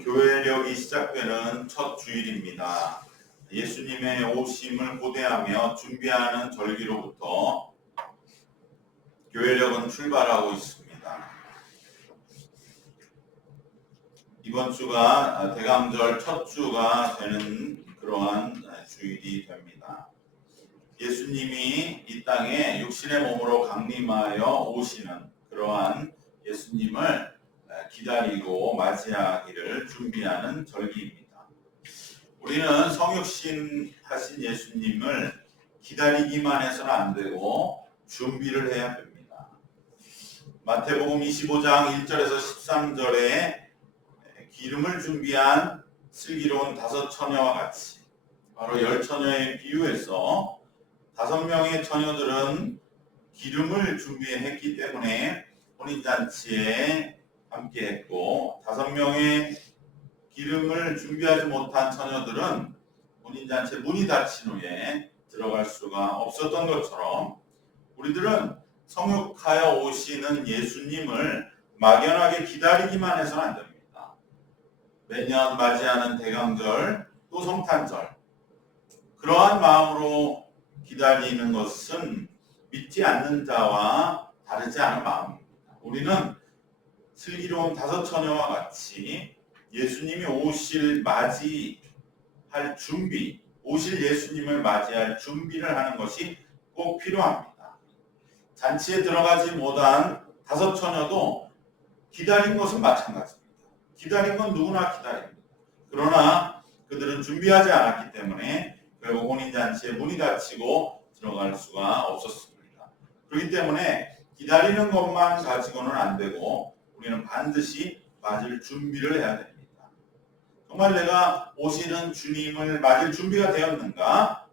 오늘은 교회력이 시작되는 첫 주일입니다. 예수님의 오심을 고대하며 준비하는 절기로부터 교회력은 출발하고 있습니다. 이번 주가 대감절 첫 주가 되는 그러한 주일이 됩니다. 예수님이 이 땅에 육신의 몸으로 강림하여 오시는 그러한 예수님을 기다리고 맞이하기를 준비하는 절기입니다. 우리는 성육신 하신 예수님을 기다리기만 해서는 안 되고 준비를 해야 됩니다. 마태복음 25장 1절에서 13절에 기름을 준비한 슬기로운 5 처녀와 같이 바로 10 처녀에 비유해서 5 명의 처녀들은 기름을 준비했기 때문에 혼인잔치에 함께했고 5 명의 기름을 준비하지 못한 처녀들은 혼인잔치 문이 닫힌 후에 들어갈 수가 없었던 것처럼 우리들은 성육하여 오시는 예수님을 막연하게 기다리기만 해서는 안 됩니다. 매년 맞이하는 대강절 또 성탄절 그러한 마음으로 기다리는 것은 믿지 않는 자와 다르지 않은 마음입니다. 우리는 슬기로운 5 처녀와 같이 예수님이 맞이할 준비, 오실 예수님을 맞이할 준비를 하는 것이 꼭 필요합니다. 잔치에 들어가지 못한 5 처녀도 기다린 것은 마찬가지입니다. 기다린 건 누구나 기다립니다. 그러나 그들은 준비하지 않았기 때문에 결국 혼인잔치에 문이 닫히고 들어갈 수가 없었습니다. 그렇기 때문에 기다리는 것만 가지고는 안 되고 우리는 반드시 맞을 준비를 해야 됩니다. 정말 내가 오시는 주님을 맞을 준비가 되었는가?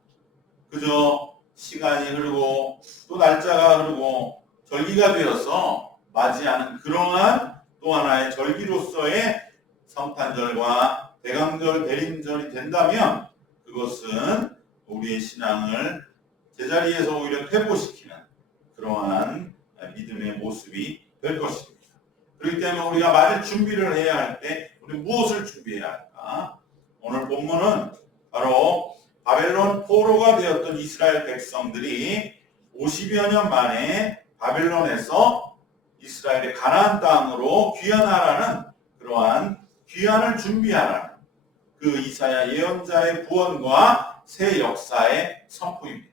그저 시간이 흐르고 또 날짜가 흐르고 절기가 되어서 맞이하는 그러한 또 하나의 절기로서의 성탄절과 대강절, 대림절이 된다면 그것은 우리의 신앙을 제자리에서 오히려 퇴보시키는 그러한 믿음의 모습이 될 것입니다. 그렇기 때문에 우리가 맞을 준비를 해야 할 때 우리 무엇을 준비해야 할까? 오늘 본문은 바로 바벨론 포로가 되었던 이스라엘 백성들이 50여 년 만에 바벨론에서 이스라엘의 가나안 땅으로 귀환하라는 그러한 귀환을 준비하라는 그 이사야 예언자의 구원과 새 역사의 선포입니다.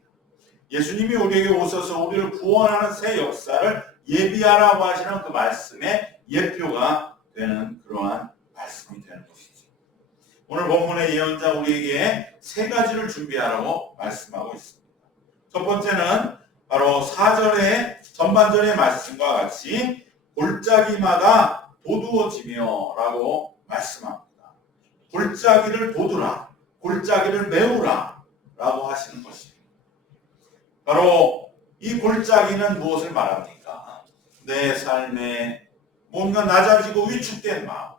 예수님이 우리에게 오셔서 우리를 구원하는 새 역사를 예비하라고 하시는 그 말씀의 예표가 되는 그러한 말씀이 되는 것이죠. 오늘 본문의 예언자 우리에게 3가지를 준비하라고 말씀하고 있습니다. 첫 번째는 바로 4절의 전반절의 말씀과 같이 골짜기마다 도두어지며 라고 말씀합니다. 골짜기를 도두라, 골짜기를 메우라 라고 하시는 것입니다. 바로 이 골짜기는 무엇을 말합니까? 내 삶에 뭔가 낮아지고 위축된 마음,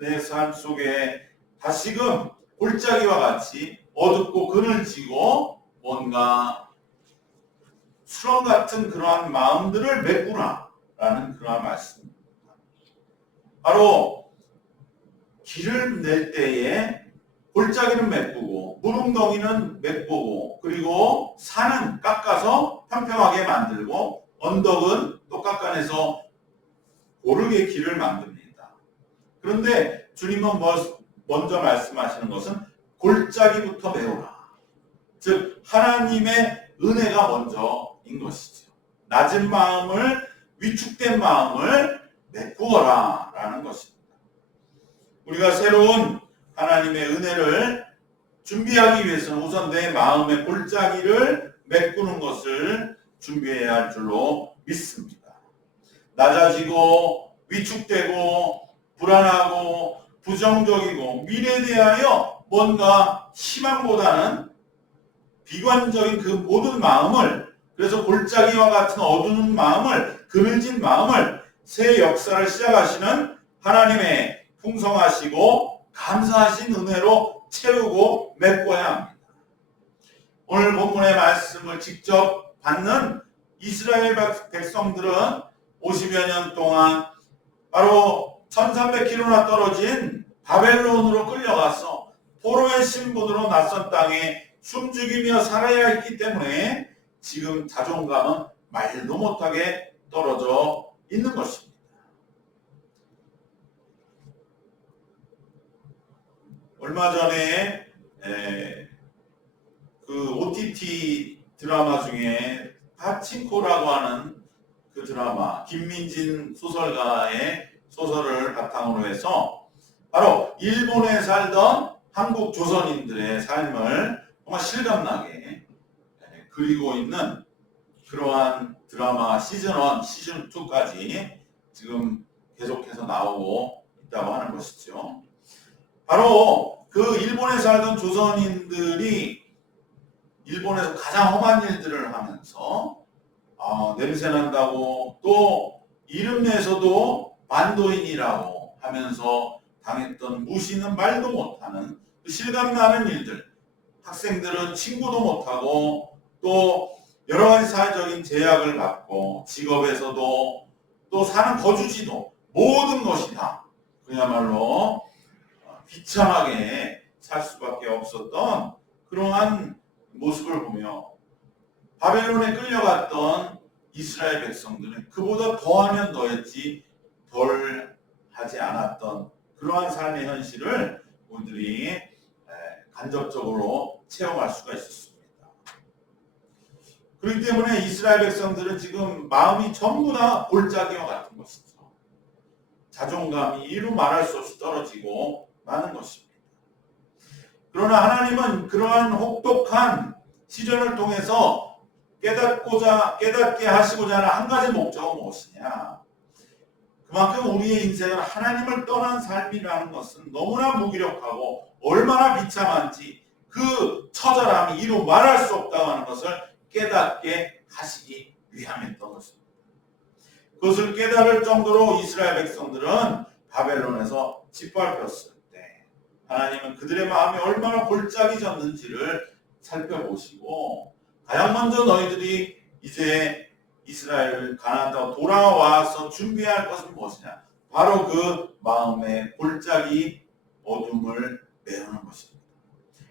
내 삶 속에 다시금 골짜기와 같이 어둡고 그늘지고 뭔가 수렁 같은 그러한 마음들을 메꾸라라는 그러한 말씀입니다. 바로 길을 낼 때에 골짜기는 메꾸고 무릉덩이는 메꾸고 그리고 산은 깎아서 평평하게 만들고 언덕은 또 깎아내서 고르게 길을 만듭니다. 그런데 주님은 먼저 말씀하시는 것은 골짜기부터 메우라. 즉 하나님의 은혜가 먼저인 것이죠. 낮은 마음을 위축된 마음을 메꾸어라 라는 것입니다. 우리가 새로운 하나님의 은혜를 준비하기 위해서는 우선 내 마음의 골짜기를 메꾸는 것을 준비해야 할 줄로 믿습니다. 낮아지고 위축되고 불안하고 부정적이고 미래에 대하여 뭔가 희망보다는 비관적인 그 모든 마음을 그래서 골짜기와 같은 어두운 마음을 그늘진 마음을 새 역사를 시작하시는 하나님의 풍성하시고 감사하신 은혜로 채우고 메꿔야 합니다. 오늘 본문의 말씀을 직접 받는 이스라엘 백성들은 50여 년 동안 바로 1300km나 떨어진 바벨론으로 끌려가서 포로의 신분으로 낯선 땅에 숨죽이며 살아야 했기 때문에 지금 자존감은 말도 못하게 떨어져 있는 것입니다. 얼마 전에 그 OTT 드라마 중에 파친코라고 하는 그 드라마, 김민진 소설가의 소설을 바탕으로 해서 바로 일본에 살던 한국 조선인들의 삶을 정말 실감나게 그리고 있는 그러한 드라마 시즌1, 시즌2까지 지금 계속해서 나오고 있다고 하는 것이죠. 바로 그 일본에 살던 조선인들이 일본에서 가장 험한 일들을 하면서 냄새 난다고 또 이름 내서도 반도인이라고 하면서 당했던 무시는 말도 못하는 그 실감나는 일들, 학생들은 친구도 못하고 또 여러 가지 사회적인 제약을 받고 직업에서도 또 사는 거주지도 모든 것이 다 그야말로 비참하게 살 수밖에 없었던 그러한 모습을 보며 바벨론에 끌려갔던 이스라엘 백성들은 그보다 더하면 더했지 덜 하지 않았던 그러한 삶의 현실을 우리들이 간접적으로 체험할 수가 있었습니다. 그렇기 때문에 이스라엘 백성들은 지금 마음이 전부 다 골짜기와 같은 것이죠. 자존감이 이루 말할 수 없이 떨어지고 마는 것입니다. 그러나 하나님은 그러한 혹독한 시련을 통해서 깨닫게 하시고자 하는 한 가지 목적은 무엇이냐? 그만큼 우리의 인생은 하나님을 떠난 삶이라는 것은 너무나 무기력하고 얼마나 비참한지 그 처절함이 이루 말할 수 없다고 하는 것을 깨닫게 하시기 위함이었던 것입니다. 그것을 깨달을 정도로 이스라엘 백성들은 바벨론에서 짓밟혔을 때 하나님은 그들의 마음이 얼마나 골짜기 졌는지를 살펴보시고 가장 먼저 너희들이 이제 이스라엘 가나안 땅으로 돌아와서 준비할 것은 무엇이냐? 바로 그 마음의 골짜기 어둠을 메우는 것입니다.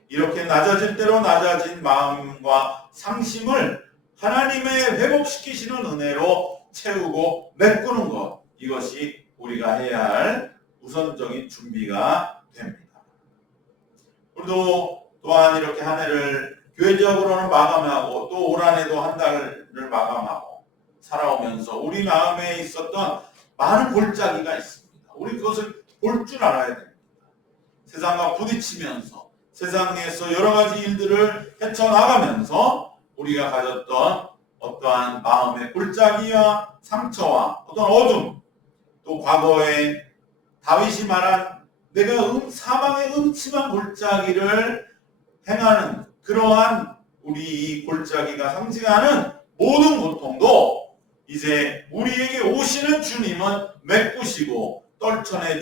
이렇게 낮아질 대로 낮아진 마음과 상심을 하나님의 회복시키시는 은혜로 채우고 메꾸는 것, 이것이 우리가 해야 할 우선적인 준비가 됩니다. 우리도 또한 이렇게 한 해를 교회적으로는 마감하고 또 올 한 해도 한 달을 마감하고 살아오면서 우리 마음에 있었던 많은 골짜기가 있습니다. 우리 그것을 볼 줄 알아야 됩니다. 세상과 부딪히면서 세상에서 여러 가지 일들을 헤쳐나가면서 우리가 가졌던 어떠한 마음의 골짜기와 상처와 어떤 어둠, 또 과거에 다윗이 말한 내가 사망의 음침한 골짜기를 행하는 그러한 우리 이 골짜기가 상징하는 모든 고통도 이제 우리에게 오시는 주님은 메꾸시고 떨쳐내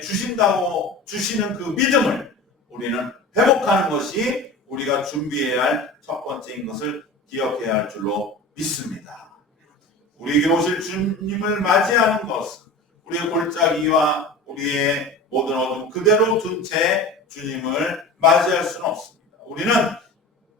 주신다고 주시는 그 믿음을 우리는 회복하는 것이 우리가 준비해야 할 첫 번째인 것을 기억해야 할 줄로 믿습니다. 우리에게 오실 주님을 맞이하는 것은 우리의 골짜기와 우리의 모든 어둠 그대로 둔 채 주님을 맞이할 수는 없습니다.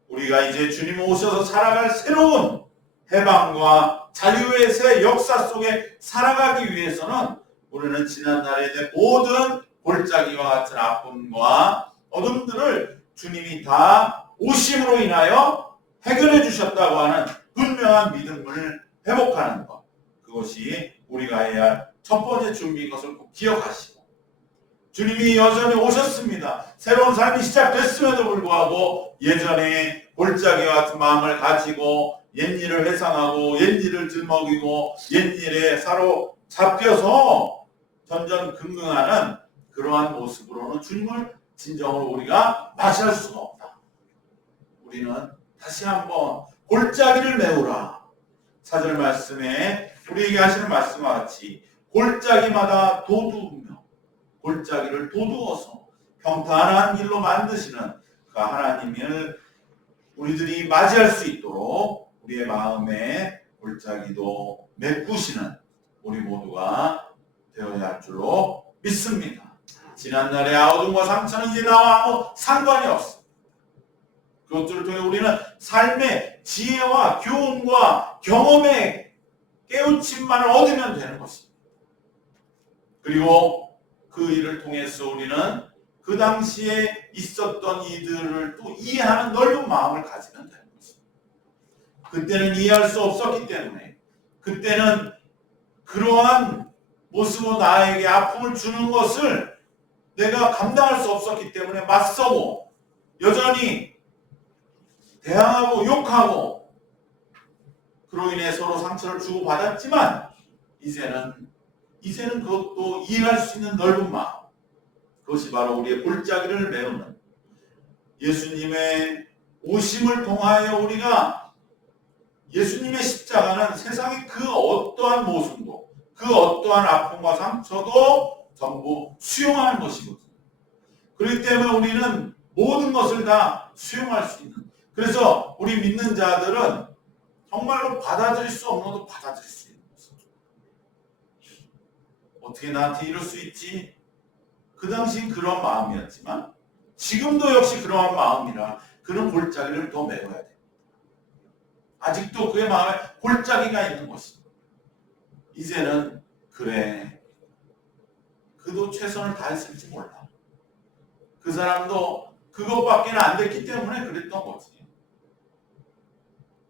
우리가 이제 주님 오셔서 살아갈 새로운 해방과 자유의 새 역사 속에 살아가기 위해서는 우리는 지난날의 내 모든 골짜기와 같은 아픔과 어둠들을 주님이 다 오심으로 인하여 해결해 주셨다고 하는 분명한 믿음을 회복하는 것, 그것이 우리가 해야 할 첫 번째 준비인 것을 꼭 기억하시고 주님이 여전히 오셨습니다. 새로운 삶이 시작됐음에도 불구하고 예전에 골짜기와 같은 마음을 가지고 옛일을 회상하고 옛일을 들먹이고 옛일에 사로잡혀서 전전긍긍하는 그러한 모습으로는 주님을 진정으로 우리가 맞이할 수가 없다. 우리는 다시 한번 골짜기를 메우라. 4절 말씀에 우리에게 하시는 말씀과 같이 골짜기마다 도두며 골짜기를 도두어서 평탄한 길로 만드시는 그 하나님을 우리들이 맞이할 수 있도록 우리의 마음에 골짜기도 메꾸시는 우리 모두가 되어야 할 줄로 믿습니다. 지난날의 어둠과 상처는 이제 나와 아무 상관이 없습니다. 그것들을 통해 우리는 삶의 지혜와 교훈과 경험의 깨우침만을 얻으면 되는 것입니다. 그리고 그 일을 통해서 우리는 그 당시에 있었던 이들을 또 이해하는 넓은 마음을 가지면 되는 것입니다. 그때는 이해할 수 없었기 때문에, 그때는 그러한 모습으로 나에게 아픔을 주는 것을 내가 감당할 수 없었기 때문에 맞서고 여전히 대항하고 욕하고 그로 인해 서로 상처를 주고받았지만 이제는 그것도 이해할 수 있는 넓은 마음, 그것이 바로 우리의 골짜기를 메우는 예수님의 오심을 통하여 우리가 예수님의 십자가는 세상의 그 어떠한 모순도, 그 어떠한 아픔과 상처도 전부 수용하는 것이거든요. 그렇기 때문에 우리는 모든 것을 다 수용할 수 있는, 그래서 우리 믿는 자들은 정말로 받아들일 수 없는 것도 받아들일 수 있는 것입니다. 어떻게 나한테 이럴 수 있지? 그 당시엔 그런 마음이었지만 지금도 역시 그러한 마음이라 그런 골짜기를 더 메워야 됩니다. 아직도 그의 마음에 골짜기가 있는 것입니다. 이제는 그래, 그도 최선을 다했을지 몰라. 그 사람도 그것밖에 안 됐기 때문에 그랬던 거지.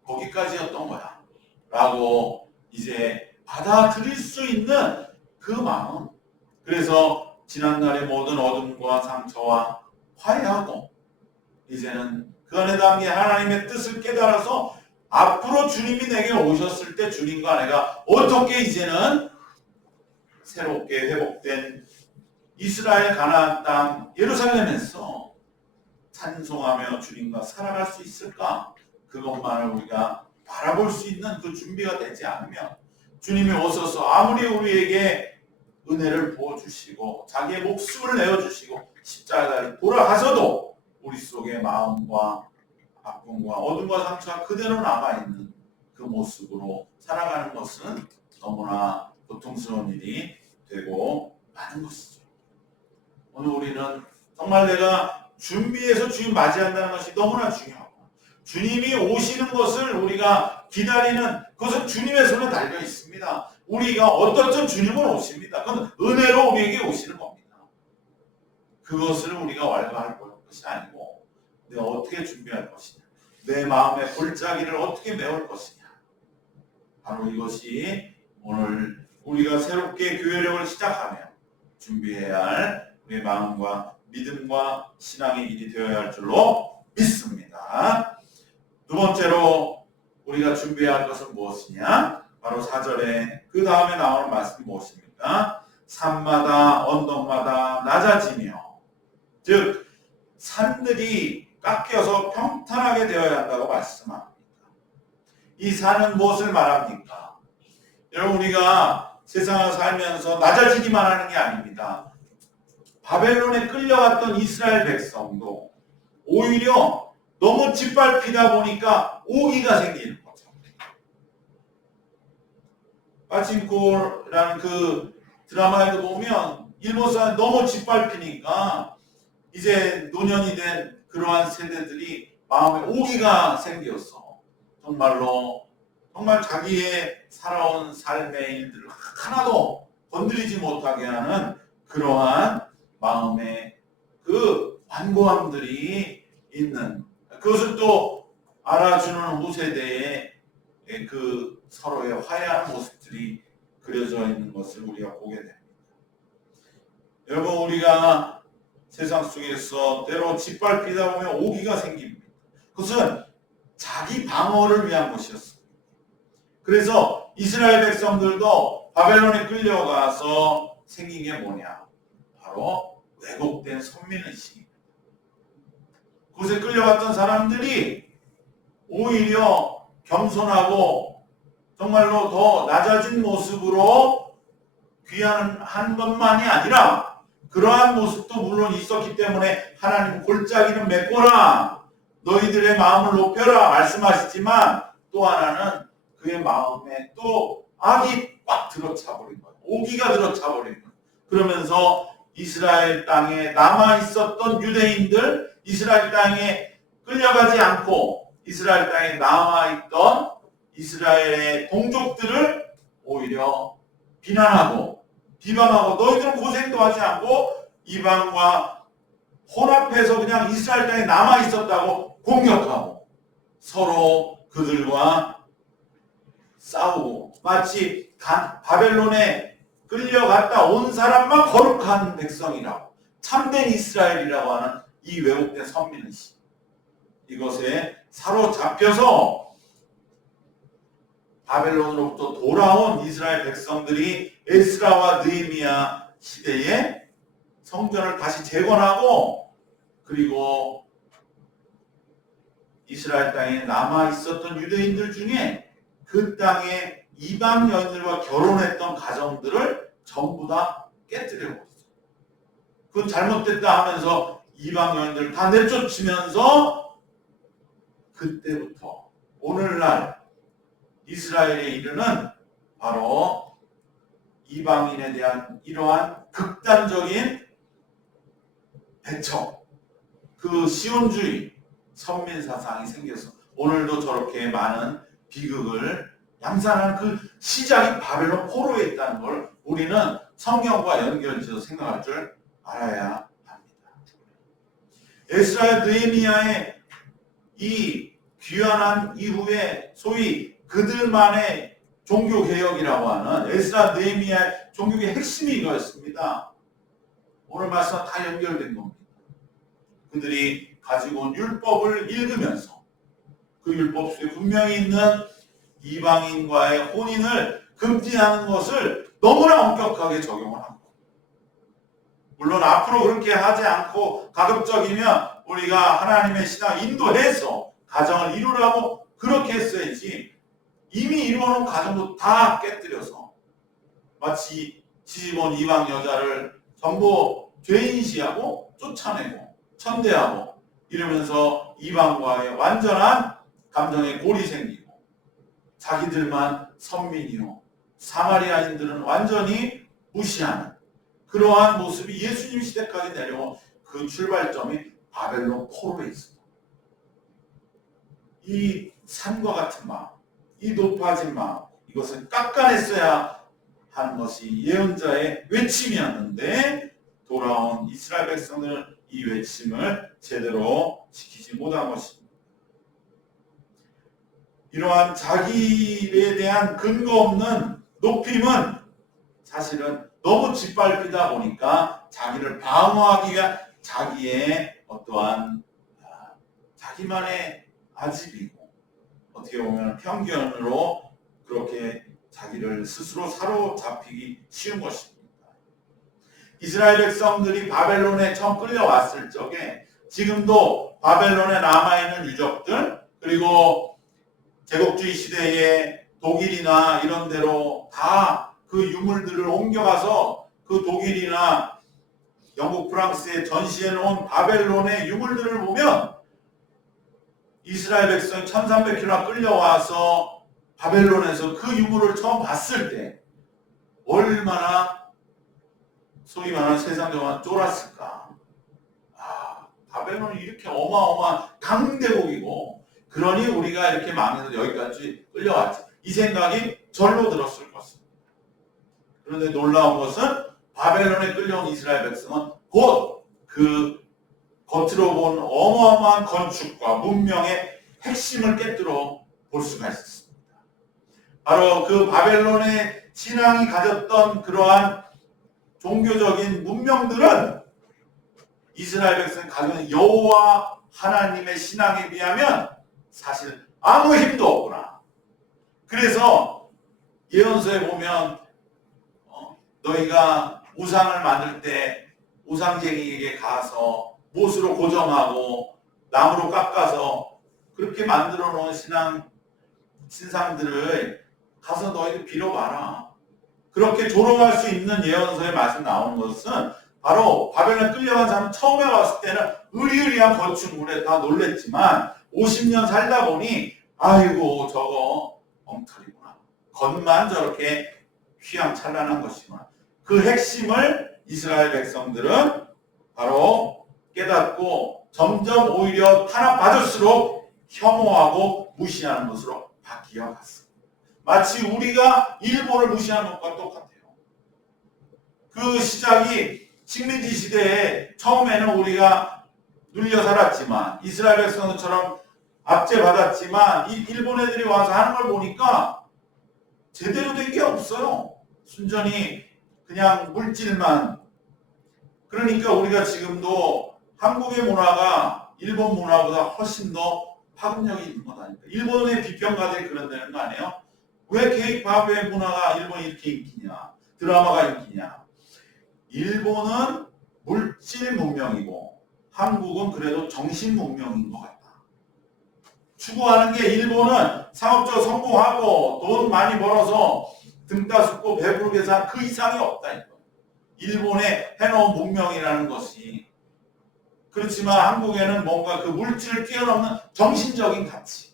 거기까지였던 거야. 라고 이제 받아들일 수 있는 그 마음. 그래서 지난날의 모든 어둠과 상처와 화해하고 이제는 그 안에 담긴 하나님의 뜻을 깨달아서 앞으로 주님이 내게 오셨을 때 주님과 내가 어떻게 이제는 새롭게 회복된 이스라엘 가나안 땅 예루살렘에서 찬송하며 주님과 살아갈 수 있을까? 그것만을 우리가 바라볼 수 있는 그 준비가 되지 않으면 주님이 오셔서 아무리 우리에게 은혜를 부어주시고 자기의 목숨을 내어주시고 십자가에 돌아가셔도 우리 속의 마음과 아픔과 어둠과 상처가 그대로 남아있는 그 모습으로 살아가는 것은 너무나 고통스러운 일이 되고 많은 것이죠. 오늘 우리는 정말 내가 준비해서 주님 맞이한다는 것이 너무나 중요하고 주님이 오시는 것을 우리가 기다리는 그것은 주님의 손에 달려 있습니다. 우리가 어떻든 주님은 오십니다. 그건 은혜로 우리에게 오시는 겁니다. 그것을 우리가 왈가할 것이 아니고 내가 어떻게 준비할 것이냐, 내 마음의 골짜기를 어떻게 메울 것이냐, 바로 이것이 오늘 우리가 새롭게 교회력을 시작하며 준비해야 할 우리의 마음과 믿음과 신앙의 일이 되어야 할 줄로 믿습니다. 두 번째로 우리가 준비해야 할 것은 무엇이냐? 바로 4절에 그 다음에 나오는 말씀이 무엇입니까? 산마다 언덕마다 낮아지며, 즉 산들이 깎여서 평탄하게 되어야 한다고 말씀합니다. 이 산은 무엇을 말합니까? 여러분, 우리가 세상을 살면서 낮아지기만 하는 게 아닙니다. 바벨론에 끌려갔던 이스라엘 백성도 오히려 너무 짓밟히다 보니까 오기가 생기는 거죠. 빠친코라는 그 드라마에도 보면 일본 사람이 너무 짓밟히니까 이제 노년이 된 그러한 세대들이 마음에 오기가 생겼어. 정말 자기의 살아온 삶의 일들을 하나도 건드리지 못하게 하는 그러한 마음의 그 완고함들이 있는, 그것을 또 알아주는 후세대의 그 서로의 화해하는 모습들이 그려져 있는 것을 우리가 보게 됩니다. 여러분, 우리가 세상 속에서 때로 짓밟히다 보면 오기가 생깁니다. 그것은 자기 방어를 위한 것이었습니다. 그래서 이스라엘 백성들도 바벨론에 끌려가서 생긴 게 뭐냐? 바로 왜곡된 선민의식입니다. 그곳에 끌려갔던 사람들이 오히려 겸손하고 정말로 더 낮아진 모습으로 귀환한 것만이 아니라 그러한 모습도 물론 있었기 때문에 하나님 골짜기는 메꿔라, 너희들의 마음을 높여라 말씀하시지만 또 하나는 그의 마음에 또 악이 꽉 들어차 버린 거예요. 오기가 들어차버리는 거예요. 그러면서 이스라엘 땅에 남아있었던 유대인들, 이스라엘 땅에 끌려가지 않고 이스라엘 땅에 남아있던 이스라엘의 동족들을 오히려 비난하고 비방하고 너희들은 고생도 하지 않고 이방과 혼합해서 그냥 이스라엘 땅에 남아있었다고 공격하고 서로 그들과 싸우고 마치 바벨론에 끌려갔다 온 사람만 거룩한 백성이라고 참된 이스라엘이라고 하는 이 왜곡된 선민의식 이것에 사로잡혀서 바벨론으로부터 돌아온 이스라엘 백성들이 에스라와 느헤미야 시대에 성전을 다시 재건하고 그리고 이스라엘 땅에 남아있었던 유대인들 중에 그 땅에 이방 여인들과 결혼했던 가정들을 전부 다 깨뜨려 버렸어요. 그건 잘못됐다 하면서 이방 여인들을 다 내쫓으면서 그때부터 오늘날 이스라엘에 이르는 바로 이방인에 대한 이러한 극단적인 대처, 그 시온주의, 선민사상이 생겨서 오늘도 저렇게 많은 비극을 양산하는 그 시작이 바벨론 포로에 있다는 걸 우리는 성경과 연결지어서 생각할 줄 알아야 합니다. 에스라 느헤미야의 이 귀환한 이후에 소위 그들만의 종교개혁이라고 하는 에스라 느헤미야의 종교개혁의 핵심이 이거였습니다. 오늘 말씀과 다 연결된 겁니다. 그들이 가지고 온 율법을 읽으면서 그 율법 속에 분명히 있는 이방인과의 혼인을 금지하는 것을 너무나 엄격하게 적용을 합니다. 물론 앞으로 그렇게 하지 않고 가급적이면 우리가 하나님의 신앙 인도해서 가정을 이루라고 그렇게 했어야지 이미 이루어놓은 가정도 다 깨뜨려서 마치 시집온 이방 여자를 전부 죄인시하고 쫓아내고 천대하고 이러면서 이방과의 완전한 감정의 골이 생기고 자기들만 선민이요 사마리아인들은 완전히 무시하는 그러한 모습이 예수님 시대까지 내려온 그 출발점이 바벨론 포로에 있습니다. 이 산과 같은 마음, 이 높아진 마음, 이것을 깎아냈어야 하는 것이 예언자의 외침이었는데 돌아온 이스라엘 백성들은 이 외침을 제대로 지키지 못한 것입니다. 이러한 자기에 대한 근거 없는 높임은 사실은 너무 짓밟히다 보니까 자기를 방어하기 위한 자기의 어떠한 자기만의 아집이고 어떻게 보면 편견으로 그렇게 자기를 스스로 사로잡히기 쉬운 것입니다. 이스라엘 백성들이 바벨론에 처음 끌려왔을 적에 지금도 바벨론에 남아있는 유적들 그리고 제국주의 시대에 독일이나 이런 데로 다 그 유물들을 옮겨가서 그 독일이나 영국, 프랑스에 전시해놓은 바벨론의 유물들을 보면 이스라엘 백성이 1300km 끌려와서 바벨론에서 그 유물을 처음 봤을 때 얼마나 소위 말하는 세상적으로 쫄았을까. 바벨론이 이렇게 어마어마한 강대국이고 그러니 우리가 이렇게 망해서 여기까지 끌려왔지. 이 생각이 절로 들었을 것입니다. 그런데 놀라운 것은 바벨론에 끌려온 이스라엘 백성은 곧 그 겉으로 본 어마어마한 건축과 문명의 핵심을 깨뜨려 볼 수가 있었습니다. 바로 그 바벨론의 신앙이 가졌던 그러한 종교적인 문명들은 이스라엘 백성이 가지고 있는 여호와 하나님의 신앙에 비하면 사실 아무 힘도 없구나. 그래서 예언서에 보면 너희가 우상을 만들 때 우상쟁이에게 가서 못으로 고정하고 나무로 깎아서 그렇게 만들어 놓은 신상들을 가서 너희들 빌어봐라. 그렇게 조롱할 수 있는 예언서에 말씀 나오는 것은 바로 바벨론에 끌려간 사람 처음에 왔을 때는 으리으리한 건축물에 다 놀랬지만 50년 살다 보니 아이고 저거 엉터리구나. 겉만 저렇게 휘황찬란한 것이구나. 그 핵심을 이스라엘 백성들은 바로 깨닫고 점점 오히려 탄압받을수록 혐오하고 무시하는 것으로 바뀌어 갔습니다. 마치 우리가 일본을 무시하는 것과 똑같아요. 그 시작이 식민지 시대에 처음에는 우리가 눌려 살았지만 이스라엘 백성들처럼 압제받았지만 이 일본 애들이 와서 하는 걸 보니까 제대로 된 게 없어요. 순전히 그냥 물질만. 그러니까 우리가 지금도 한국의 문화가 일본 문화보다 훨씬 더 파급력이 있는 것 아닙니까? 일본의 비평가들이 그런다는 거 아니에요? 왜 K-팝의 문화가 일본이 이렇게 인기냐? 드라마가 인기냐? 일본은 물질 문명이고 한국은 그래도 정신 문명인 것 같다. 추구하는 게 일본은 상업적으로 성공하고 돈 많이 벌어서 등 따숩고 배부르게 산 그 이상이 없다니까. 일본의 해놓은 문명이라는 것이. 그렇지만 한국에는 뭔가 그 물질을 뛰어넘는 정신적인 가치,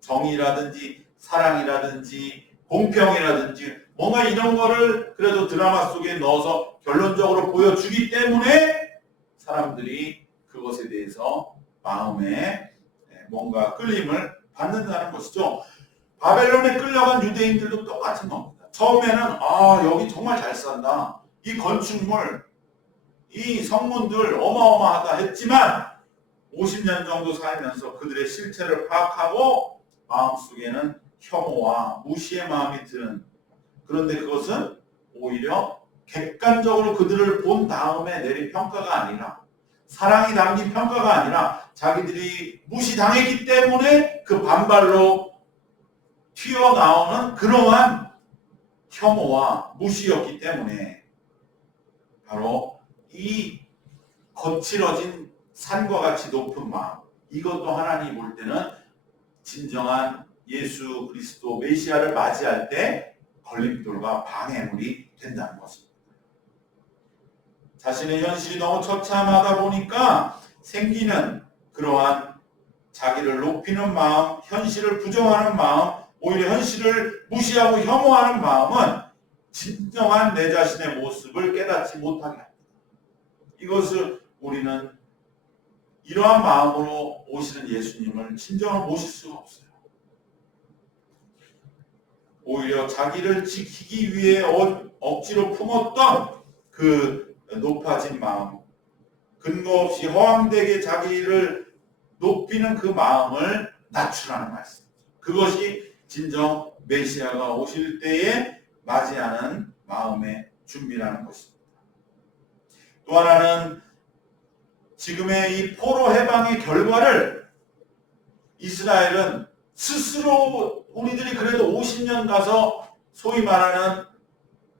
정의라든지 사랑이라든지 공평이라든지 뭔가 이런 거를 그래도 드라마 속에 넣어서 결론적으로 보여주기 때문에 사람들이 그것에 대해서 마음에 뭔가 끌림을 받는다는 것이죠. 바벨론에 끌려간 유대인들도 똑같은 겁니다. 처음에는 여기 정말 잘 산다. 이 건축물, 이 성문들 어마어마하다 했지만 50년 정도 살면서 그들의 실체를 파악하고 마음속에는 혐오와 무시의 마음이 드는, 그런데 그것은 오히려 객관적으로 그들을 본 다음에 내린 평가가 아니라 사랑이 담긴 평가가 아니라 자기들이 무시당했기 때문에 그 반발로 튀어나오는 그러한 혐오와 무시였기 때문에 바로 이 거칠어진 산과 같이 높은 마음, 이것도 하나님이 볼 때는 진정한 예수 그리스도 메시아를 맞이할 때 걸림돌과 방해물이 된다는 것입니다. 자신의 현실이 너무 처참하다 보니까 생기는 그러한 자기를 높이는 마음, 현실을 부정하는 마음, 오히려 현실을 무시하고 혐오하는 마음은 진정한 내 자신의 모습을 깨닫지 못하게 합니다. 이것을 우리는 이러한 마음으로 오시는 예수님을 진정으로 모실 수가 없어요. 오히려 자기를 지키기 위해 억지로 품었던 그 높아진 마음, 근거 없이 허황되게 자기를 높이는 그 마음을 낮추라는 말씀. 그것이 진정 메시아가 오실 때에 맞이하는 마음의 준비라는 것입니다. 또 하나는 지금의 이 포로 해방의 결과를 이스라엘은 스스로 우리들이 그래도 50년 가서 소위 말하는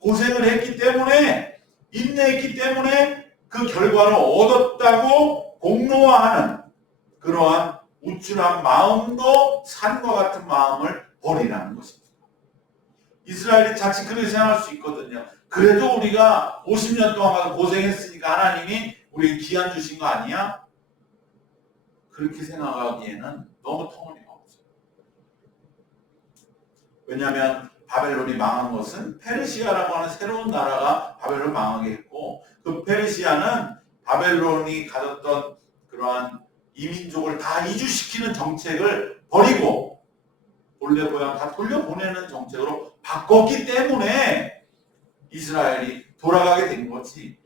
고생을 했기 때문에 인내했기 때문에 그 결과를 얻었다고 공로화하는 그러한 우쭐한 마음도 산과 같은 마음을 버리라는 것입니다. 이스라엘이 자칫 그렇게 생각할 수 있거든요. 그래도 우리가 50년 동안 고생했으니까 하나님이 우리에게 기한 주신 거 아니야? 그렇게 생각하기에는 너무 터무니가 없어요. 왜냐하면 바벨론이 망한 것은 페르시아라고 하는 새로운 나라가 바벨론 망하게 했고, 그 페르시아는 바벨론이 가졌던 그러한 이민족을 다 이주시키는 정책을 버리고 본래 고향 다 돌려보내는 정책으로 바꿨기 때문에 이스라엘이 돌아가게 된 거지.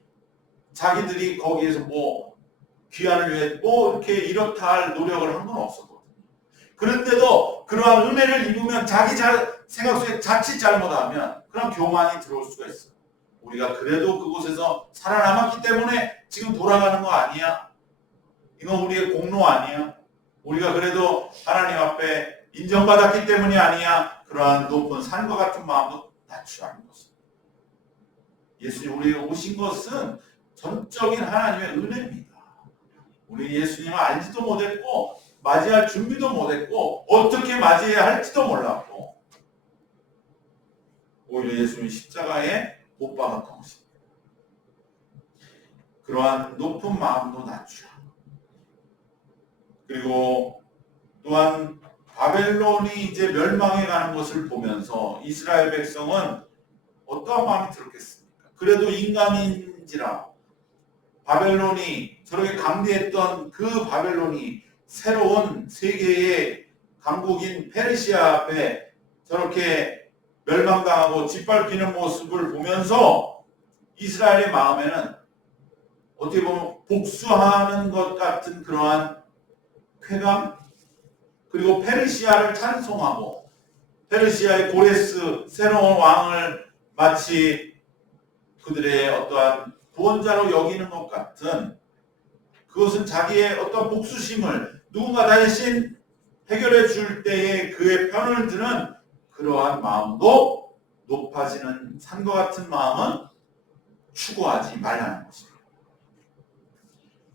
자기들이 거기에서 뭐 귀환을 위해 뭐 이렇게 이렇다 할 노력을 한 건 없었거든요. 그런데도 그러한 은혜를 입으면 자기 생각 속에 자칫 잘못하면 그런 교만이 들어올 수가 있어요. 우리가 그래도 그곳에서 살아남았기 때문에 지금 돌아가는 거 아니야? 이건 우리의 공로 아니야? 우리가 그래도 하나님 앞에 인정받았기 때문이 아니야? 그러한 높은 산과 같은 마음도 낮추라는 것입니다. 예수님 우리에게 오신 것은 전적인 하나님의 은혜입니다. 우리 예수님을 알지도 못했고 맞이할 준비도 못했고 어떻게 맞이해야 할지도 몰랐고 오히려 예수님이 십자가에 못 박았던 것입니다. 그러한 높은 마음도 낮추라. 그리고 또한 바벨론이 이제 멸망해 가는 것을 보면서 이스라엘 백성은 어떠한 마음이 들었겠습니까? 그래도 인간인지라 바벨론이 저렇게 강대했던 그 바벨론이 새로운 세계의 강국인 페르시아 앞에 저렇게 멸망당하고 짓밟히는 모습을 보면서 이스라엘의 마음에는 어떻게 보면 복수하는 것 같은 그러한 쾌감, 그리고 페르시아를 찬송하고 페르시아의 고레스 새로운 왕을 마치 그들의 어떠한 구원자로 여기는 것 같은, 그것은 자기의 어떤 복수심을 누군가 대신 해결해 줄 때에 그의 편을 드는 그러한 마음도 높아지는 산과 같은 마음은 추구하지 말라는 것입니다.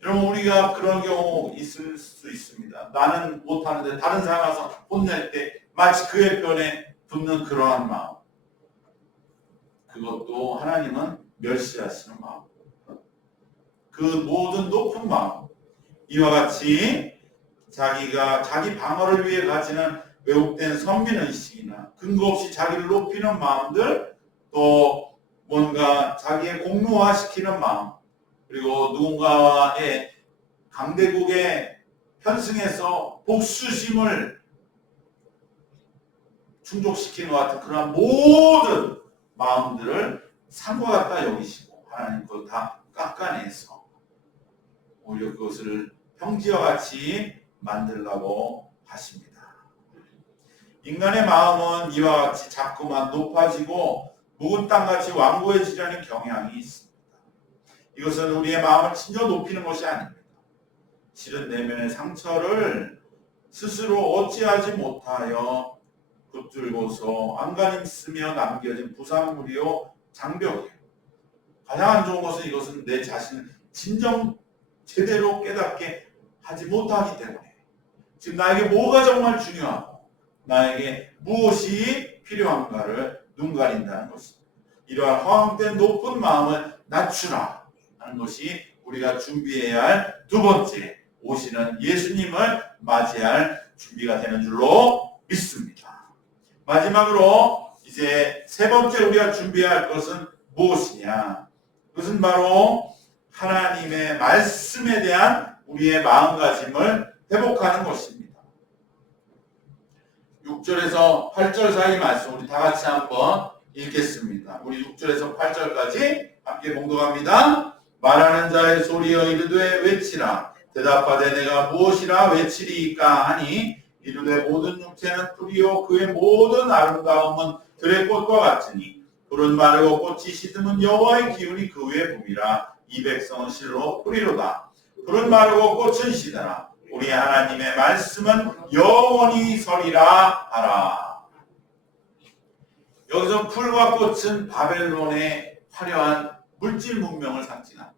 여러분, 우리가 그런 경우 있을 수 있습니다. 나는 못하는데 다른 사람 와서 혼낼 때 마치 그의 편에 붙는 그러한 마음, 그것도 하나님은 멸시하시는 마음, 그 모든 높은 마음, 이와 같이 자기가 자기 방어를 위해 가지는 왜곡된 선민의식이나 근거 없이 자기를 높이는 마음들, 또 뭔가 자기의 공로화시키는 마음, 그리고 누군가의 강대국에 편승해서 복수심을 충족시키는 것 같은 그런 모든 마음들을 산과 같다 여기시고 하나님 그걸 다 깎아내서 오히려 그것을 평지와 같이 만들라고 하십니다. 인간의 마음은 이와 같이 자꾸만 높아지고 묵은 땅같이 완고해지려는 경향이 있습니다. 이것은 우리의 마음을 진저 높이는 것이 아닙니다. 실은 내면의 상처를 스스로 어찌하지 못하여 붙들고서 안간힘 쓰며 남겨진 부산물이요 장벽이에요. 가장 안 좋은 것은 이것은 내 자신을 진정 제대로 깨닫게 하지 못하기 때문에, 지금 나에게 뭐가 정말 중요하고 나에게 무엇이 필요한가를 눈 가린다는 것입니다. 이러한 허황된 높은 마음을 낮추라 하는 것이 우리가 준비해야 할 두 번째, 오시는 예수님을 맞이할 준비가 되는 줄로 믿습니다. 마지막으로 이제 세 번째 우리가 준비해야 할 것은 무엇이냐? 그것은 바로 하나님의 말씀에 대한 우리의 마음가짐을 회복하는 것입니다. 6절에서 8절 사이 말씀 우리 다 같이 한번 읽겠습니다. 우리 6절에서 8절까지 함께 봉독합니다. 말하는 자의 소리여 이르되 외치라. 대답하되 내가 무엇이라 외치리이까 하니 이르되 모든 육체는 풀이요 그의 모든 아름다움은 들의 꽃과 같으니 푸른 마르고 꽃이 시드면 여호와의 기운이 그 위에 붐이라. 이 백성은 실로 풀이로다. 푸른 마르고 꽃은 시드라. 우리 하나님의 말씀은 영원히 서리라 하라. 여기서 풀과 꽃은 바벨론의 화려한 물질 문명을 상징합니다.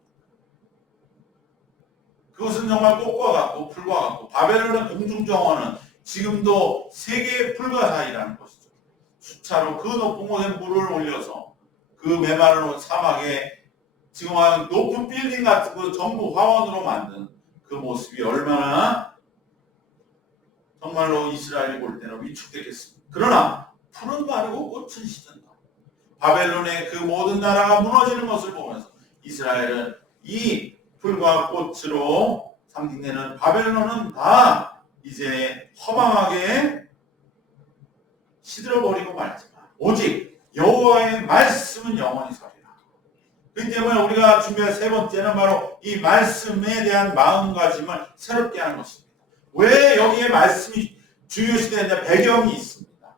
그것은 정말 꽃과 같고 풀과 같고, 바벨론의 공중정원은 지금도 세계의 풀과 사이라는 것이죠. 수차로 그 높은 곳에 물을 올려서 그 메마른 사막에 지금 높은 빌딩 같은 거 전부 화원으로 만든 그 모습이 얼마나 정말로 이스라엘이 볼 때는 위축되겠습니까? 그러나 풀은 마르고 꽃은 시든다. 바벨론의 그 모든 나라가 무너지는 것을 보면서 이스라엘은 이 풀과 꽃으로 상징되는 바벨론은 다 이제 허망하게 시들어버리고 말지만 오직 여호와의 말씀은 영원히 서리라. 그렇기 때문에 우리가 준비한 세 번째는 바로 이 말씀에 대한 마음가짐을 새롭게 하는 것입니다. 왜 여기에 말씀이 중요시 되느냐? 배경이 있습니다.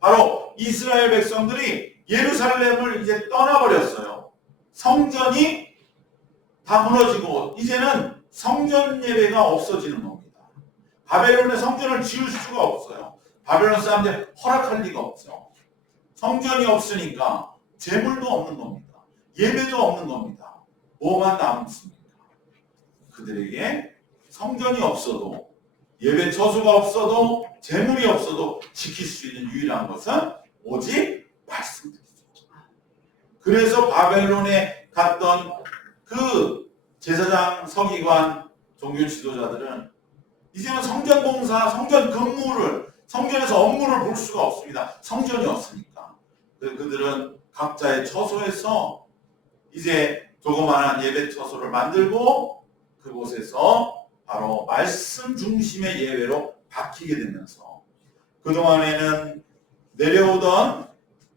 바로 이스라엘 백성들이 예루살렘을 이제 떠나버렸어요. 성전이 다 무너지고 이제는 성전 예배가 없어지는 겁니다. 바벨론의 성전을 지을 수가 없어요. 바벨론 사람들이 허락할 리가 없죠. 성전이 없으니까 제물도 없는 겁니다. 예배도 없는 겁니다. 뭐만 남습니까? 그들에게 성전이 없어도, 예배 처소가 없어도, 제물이 없어도 지킬 수 있는 유일한 것은 오직 말씀들이죠. 그래서 바벨론에 갔던 그 제사장, 서기관, 종교 지도자들은 이제는 성전 봉사, 성전 근무를, 성전에서 업무를 볼 수가 없습니다. 성전이 없으니까. 그들은 각자의 처소에서 이제 조그마한 예배 처소를 만들고 그곳에서 바로 말씀 중심의 예배로 바뀌게 되면서 그동안에는 내려오던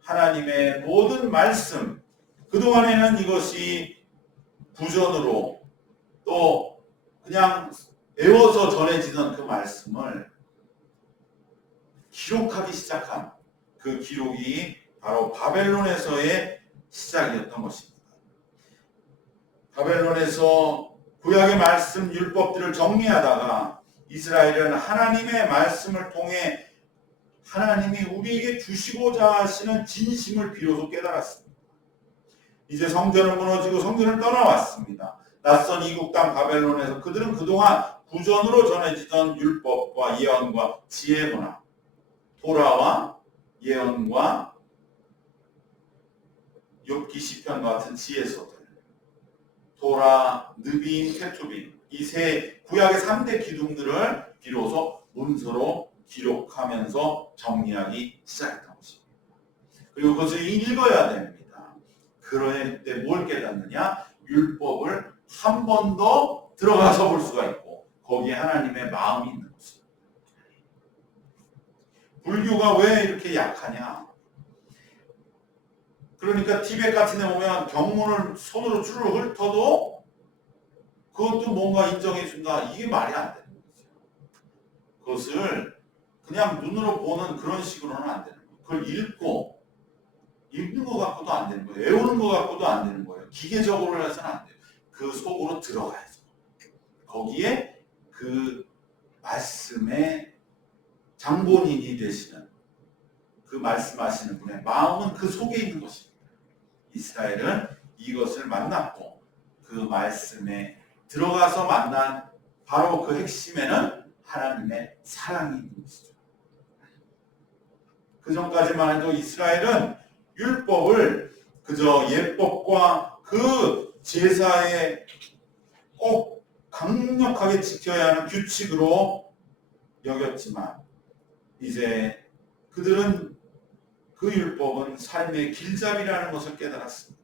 하나님의 모든 말씀, 그동안에는 이것이 구전으로 또 그냥 외워서 전해지던 그 말씀을 기록하기 시작한 그 기록이 바로 바벨론에서의 시작이었던 것입니다. 바벨론에서 구약의 말씀 율법들을 정리하다가 이스라엘은 하나님의 말씀을 통해 하나님이 우리에게 주시고자 하시는 진심을 비로소 깨달았습니다. 이제 성전은 무너지고 성전을 떠나왔습니다. 낯선 이국 땅 바벨론에서 그들은 그동안 구전으로 전해지던 율법과 예언과 지혜 문화, 토라와 예언과 욥기 시편 같은 지혜서들, 토라, 느빔, 케투빔, 이 세 구약의 3대 기둥들을 비로소 문서로 기록하면서 정리하기 시작했던 것입니다. 그리고 그것을 읽어야 됩니다. 그럴 때 뭘 깨닫느냐? 율법을 한 번 더 들어가서 볼 수가 있고 거기에 하나님의 마음이 있는 것입니다. 불교가 왜 이렇게 약하냐? 그러니까 티벳 같은 데 보면 경문을 손으로 줄을 훑어도 그것도 뭔가 인정해준다. 이게 말이 안 되는 거죠. 그것을 그냥 눈으로 보는 그런 식으로는 안 되는 거예요. 그걸 읽는 것 갖고도 안 되는 거예요. 외우는 것 갖고도 안 되는 거예요. 기계적으로 해서는 안 돼요. 그 속으로 들어가야죠. 거기에 그 말씀의 장본인이 되시는 그 말씀하시는 분의 마음은 그 속에 있는 것입니다. 이스라엘은 이것을 만났고 그 말씀에 들어가서 만난 바로 그 핵심에는 하나님의 사랑이 있는 것이죠. 그 전까지만 해도 이스라엘은 율법을 그저 예법과 그 제사에 꼭 강력하게 지켜야 하는 규칙으로 여겼지만 이제 그들은 그 율법은 삶의 길잡이라는 것을 깨달았습니다.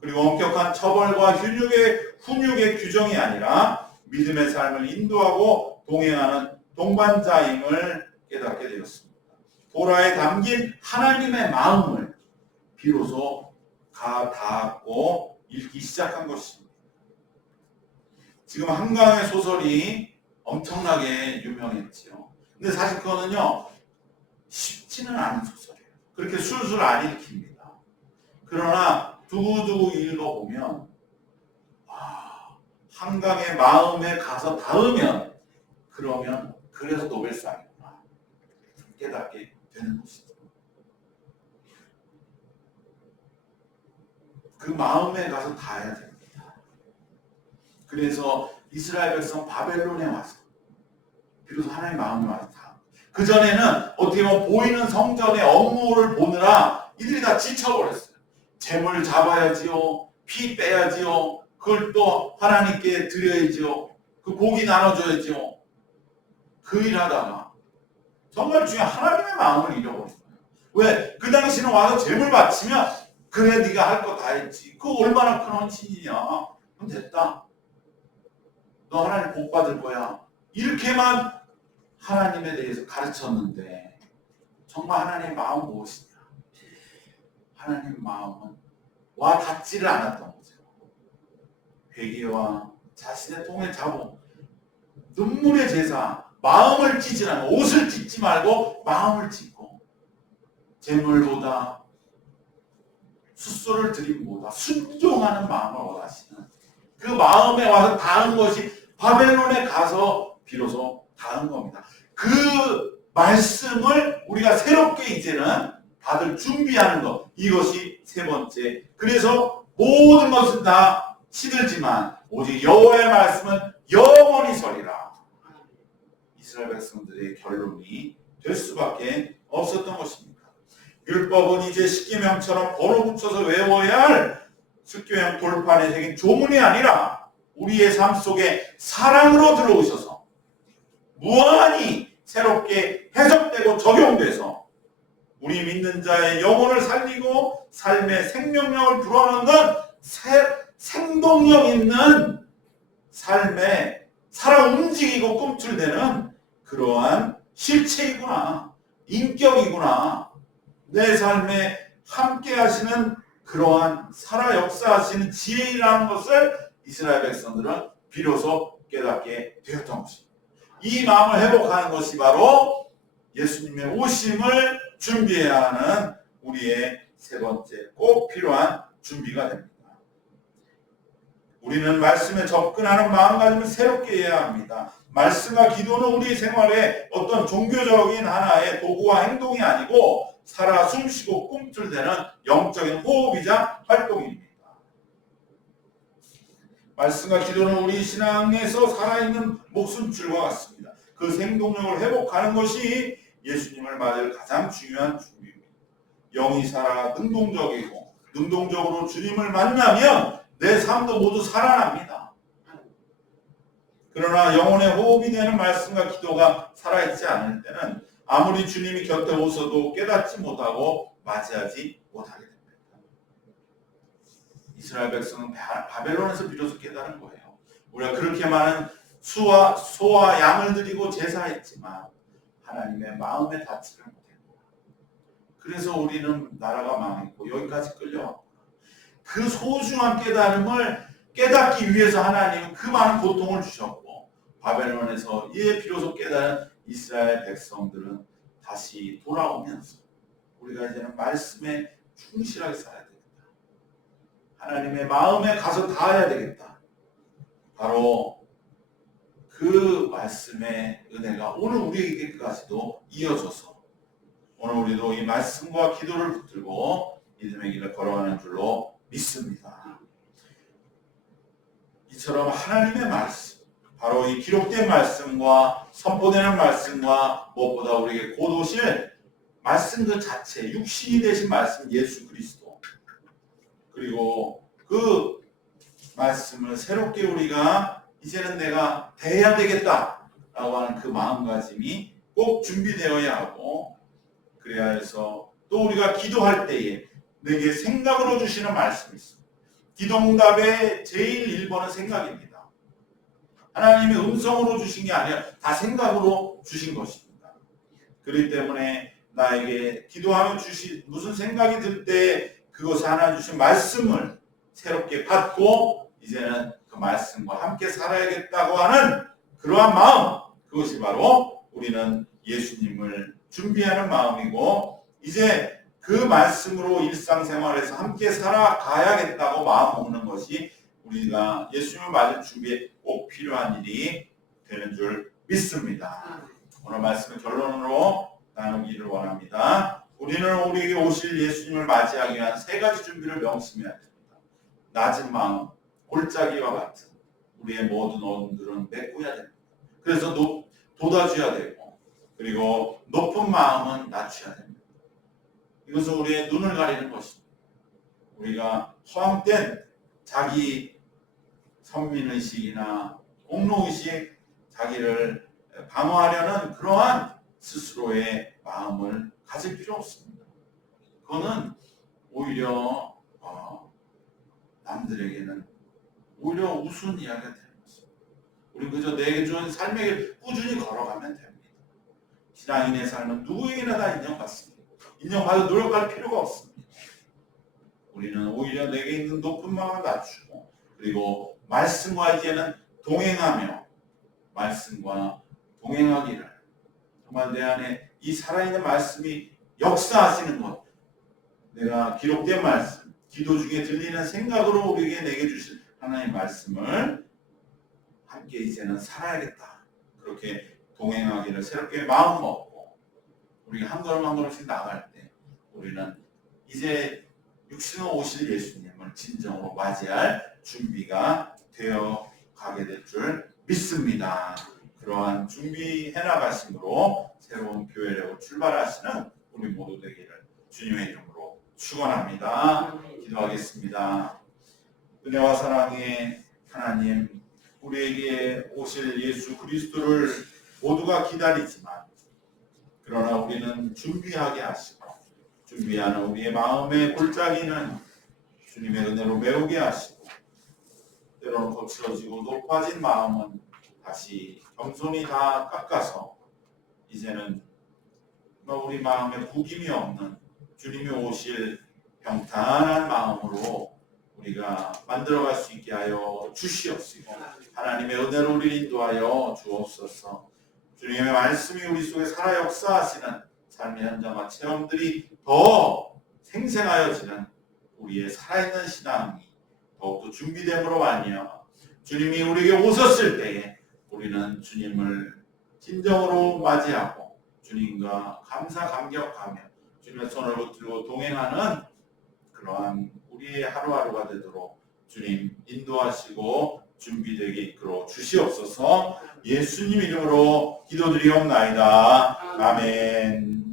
그리고 엄격한 처벌과 훈육의 규정이 아니라 믿음의 삶을 인도하고 동행하는 동반자임을 깨닫게 되었습니다. 도라에 담긴 하나님의 마음을 비로소 닿았고 읽기 시작한 것입니다. 지금 한강의 소설이 엄청나게 유명했지요. 근데 사실 그거는요 쉽지는 않은 소설이에요. 그렇게 술술 안 읽힙니다. 그러나 두고두고 읽어보면 한강의 마음에 가서 닿으면 그러면 그래서 노벨상이구나 깨닫게 되는 것이죠. 그 마음에 가서 닿아야 됩니다. 그래서 이스라엘 백성 바벨론에 와서 비로소 하나님의 마음에 와서 닿아. 그전에는 어떻게 보면 보이는 성전의 업무를 보느라 이들이 다 지쳐버렸어요. 재물 잡아야지요. 피 빼야지요. 그걸 또 하나님께 드려야지요. 그 고기 나눠줘야지요. 그 일하다가 정말 중요한 하나님의 마음을 잃어버린 거예요. 왜? 그 당시는 와서 재물 바치면 그래 네가 할 거 다 했지. 그거 얼마나 큰 헌신이냐. 그럼 됐다. 너 하나님 복 받을 거야. 이렇게만 하나님에 대해서 가르쳤는데 정말 하나님의 마음은 무엇이냐. 하나님의 마음은 와 닿지를 않았던 거죠. 회개와 자신의 통에 자고 눈물의 제사, 마음을 찢지 않고 옷을 찢지 말고 마음을 찢고 재물보다 숫소를 드림보다 순종하는 마음을 원하시는 그 마음에 와서 닿은 것이 바벨론에 가서 비로소 닿은 겁니다. 그 말씀을 우리가 새롭게 이제는 받을 준비하는 것, 이것이 세 번째. 그래서 모든 것은 다 시들지만 오직 여호와의 말씀은 영원히 서리라. 이스라엘 백성들의 결론이 될 수밖에 없었던 것입니다. 율법은 이제 십계명처럼 번호 붙여서 외워야 할 십계명 돌판에 새긴 조문이 아니라 우리의 삶 속에 사랑으로 들어오셔서 무한히 새롭게 해석되고 적용돼서 우리 믿는 자의 영혼을 살리고 삶의 생명력을 불어넣는 생동력 있는 삶에 살아 움직이고 꿈틀대는 그러한 실체이구나, 인격이구나, 내 삶에 함께 하시는 그러한 살아 역사하시는 지혜라는 것을 이스라엘 백성들은 비로소 깨닫게 되었던 것입니다. 이 마음을 회복하는 것이 바로 예수님의 오심을 준비해야 하는 우리의 세 번째 꼭 필요한 준비가 됩니다. 우리는 말씀에 접근하는 마음가짐을 새롭게 해야 합니다. 말씀과 기도는 우리 생활에 어떤 종교적인 하나의 도구와 행동이 아니고 살아 숨쉬고 꿈틀대는 영적인 호흡이자 활동입니다. 말씀과 기도는 우리 신앙에서 살아있는 목숨줄과 같습니다. 그 생동력을 회복하는 것이 예수님을 맞을 가장 중요한 준비입니다. 영이 살아 능동적으로 주님을 만나면 내 삶도 모두 살아납니다. 그러나 영혼의 호흡이 되는 말씀과 기도가 살아있지 않을 때는 아무리 주님이 곁에 오셔도 깨닫지 못하고 맞이하지 못하게 됩니다. 이스라엘 백성은 바벨론에서 비로소 깨달은 거예요. 우리가 그렇게 많은 소와 양을 드리고 제사했지만 하나님의 마음에 닿지를 못했고, 그래서 우리는 나라가 망했고 여기까지 끌려왔고, 그 소중한 깨달음을 깨닫기 위해서 하나님은 그 많은 고통을 주셨고, 바벨론에서 이에 비로소 깨달은 이스라엘 백성들은 다시 돌아오면서 우리가 이제는 말씀에 충실하게 살아야 되겠다. 하나님의 마음에 가서 닿아야 되겠다. 바로 그 말씀의 은혜가 오늘 우리에게까지도 이어져서 오늘 우리도 이 말씀과 기도를 붙들고 믿음의 길을 걸어가는 줄로 믿습니다. 이처럼 하나님의 말씀, 바로 이 기록된 말씀과 선포되는 말씀과 무엇보다 우리에게 곧 오실 말씀 그 자체, 육신이 되신 말씀 예수 그리스도, 그리고 그 말씀을 새롭게 우리가 이제는 내가 대해야 되겠다라고 하는 그 마음가짐이 꼭 준비되어야 하고, 그래야 해서 또 우리가 기도할 때에 내게 생각으로 주시는 말씀이 있습니다. 기도응답의 제일 1번은 생각입니다. 하나님이 음성으로 주신 게 아니라 다 생각으로 주신 것입니다. 그렇기 때문에 나에게 기도하며 무슨 생각이 들 때 그것을 하나 주신 말씀을 새롭게 받고 이제는 그 말씀과 함께 살아야겠다고 하는 그러한 마음, 그것이 바로 우리는 예수님을 준비하는 마음이고, 이제 그 말씀으로 일상생활에서 함께 살아가야겠다고 마음 먹는 것이 우리가 예수님을 맞을 준비에 꼭 필요한 일이 되는 줄 믿습니다. 오늘 말씀의 결론으로 나누기를 원합니다. 우리는 우리에게 오실 예수님을 맞이하기 위한 세 가지 준비를 명심해야 됩니다. 낮은 마음, 골짜기와 같은 우리의 모든 어둠들은 메꿔야 됩니다. 그래서 돋아줘야 되고, 그리고 높은 마음은 낮춰야 됩니다. 이것은 우리의 눈을 가리는 것입니다. 우리가 허황된 자기 선민의식이나 공로의식, 자기를 방어하려는 그러한 스스로의 마음을 가질 필요 없습니다. 그거는 오히려 남들에게는 오히려 우스운 이야기가 되는 것입니다. 우리 그저 내게 주는 삶의 길 꾸준히 걸어가면 됩니다. 신앙인의 삶은 누구에게나 다 인정받습니다. 인정받아 노력할 필요가 없습니다. 우리는 오히려 내게 있는 높은 마음을 낮추고, 그리고 말씀과 이제는 동행하며 말씀과 동행하기를, 정말 내 안에 이 살아있는 말씀이 역사하시는 것, 내가 기록된 말씀, 기도 중에 들리는 생각으로 우리에게 내게 주신 하나님의 말씀을 함께 이제는 살아야겠다. 그렇게 동행하기를 새롭게 마음 먹고 우리가 한 걸음 한 걸음씩 나갈 때 우리는 이제 육신으로 오실 예수님을 진정으로 맞이할 준비가 되어 가게 될 줄 믿습니다. 그러한 준비해 나가심으로 새로운 교회로 출발하시는 우리 모두 되기를 주님의 이름으로 축원합니다. 기도하겠습니다. 은혜와 사랑의 하나님, 우리에게 오실 예수 그리스도를 모두가 기다리지만 그러나 우리는 준비하게 하시고 준비하는 우리의 마음의 골짜기는 주님의 은혜로 메우게 하시고, 때로는 거칠어지고 높아진 마음은 다시 겸손히 다 깎아서 이제는 우리 마음에 구김이 없는 주님이 오실 평탄한 마음으로 우리가 만들어갈 수 있게 하여 주시옵시고, 하나님의 은혜로 우리를 인도하여 주옵소서. 주님의 말씀이 우리 속에 살아 역사하시는 삶의 현장과 체험들이 더 생생하여지는 우리의 살아있는 신앙이 더욱더 준비됨으로 말미암아 주님이 우리에게 오셨을 때에 우리는 주님을 진정으로 맞이하고 주님과 감사 감격하며 주님의 손을 붙들고 동행하는 그러한 우리의 하루하루가 되도록 주님 인도하시고 준비되게 이끌어 주시옵소서. 예수님 이름으로 기도드리옵나이다. 아멘.